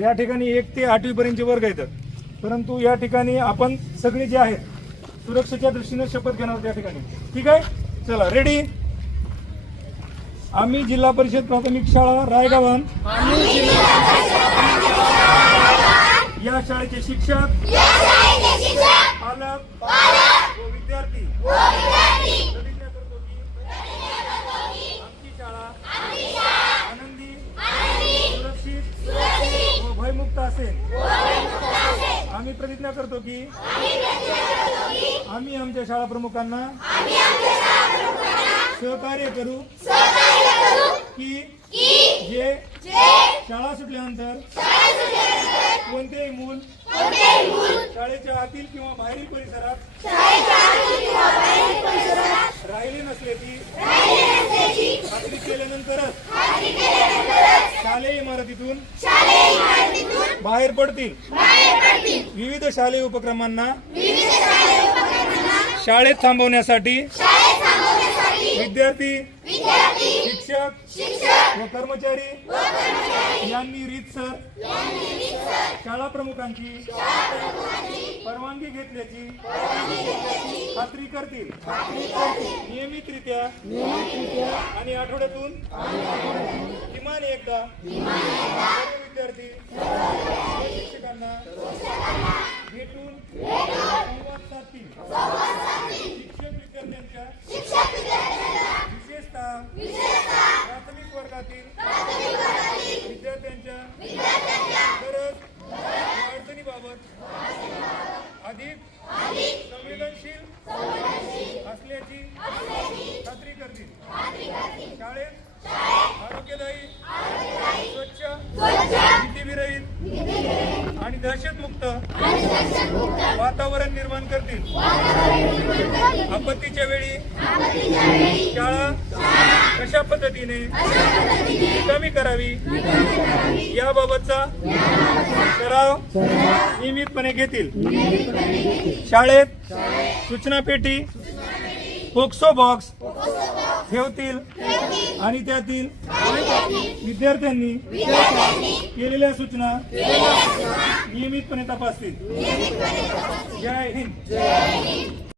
या ठिकाणी एक ते आठवीपर्यंतचे वर्ग आहेत. परंतु या ठिकाणी आपण सगळे जे आहेत सुरक्षेच्या दृष्टीने शपथ घेणार आहोत या ठिकाणी. ठीक आहे? चला रेडी आम्ही जिल्हा परिषद प्राथमिक शाळा रायगावन. या शाळेचे शिक्षक. व भयमुक्त असेल. आम्ही प्रतिज्ञा करतो की आम्ही आमच्या शाळा प्रमुखांना सहकार्य करू की जे शाळा सुटल्यानंतर कोणतेही मूल शाळेच्या आतील किंवा बाहेरील परिसरात राहिले नसल्याची खात्री केल्यानंतरच शालेय इमारतीतून बाहेर पडतील. विविध शालेय उपक्रमांना शाळेत थांबवण्यासाठी विद्यार्थी शिक्षक व कर्मचारी यांनी रीतसर शाळा प्रमुखांची परवानगी घेतल्याची खात्री करतील. नियमितरित्या आणि आठवड्यातून? किमान एकदा? सर्व विद्यार्थी शिक्षकांना भेटून संवाद साधतील. शिक्षक विद्यार्थ्यांच्या विशेषतः प्राथमिक वर्गातील विद्यार्थ्यांच्या गरज अडचणीबाबत अधिक संवेदनशील असल्याची खात्री करतील शाळेत आरोग्यदायी स्वच्छ भीतीविरहित आणि दहशतमुक्त वातावरण निर्माण करतील. आपत्तीच्या वेळी शाळा कशा पद्धतीने रिकामी करावी? याबाबतचा सराव नियमितपणे घेतील. शाळेत सूचना पेटी पोक्सो बॉक्स ठेवतील आणि त्यातील विद्यार्थ्यांनी केलेल्या सूचना नियमितपणे तपासतील. जय हिंद.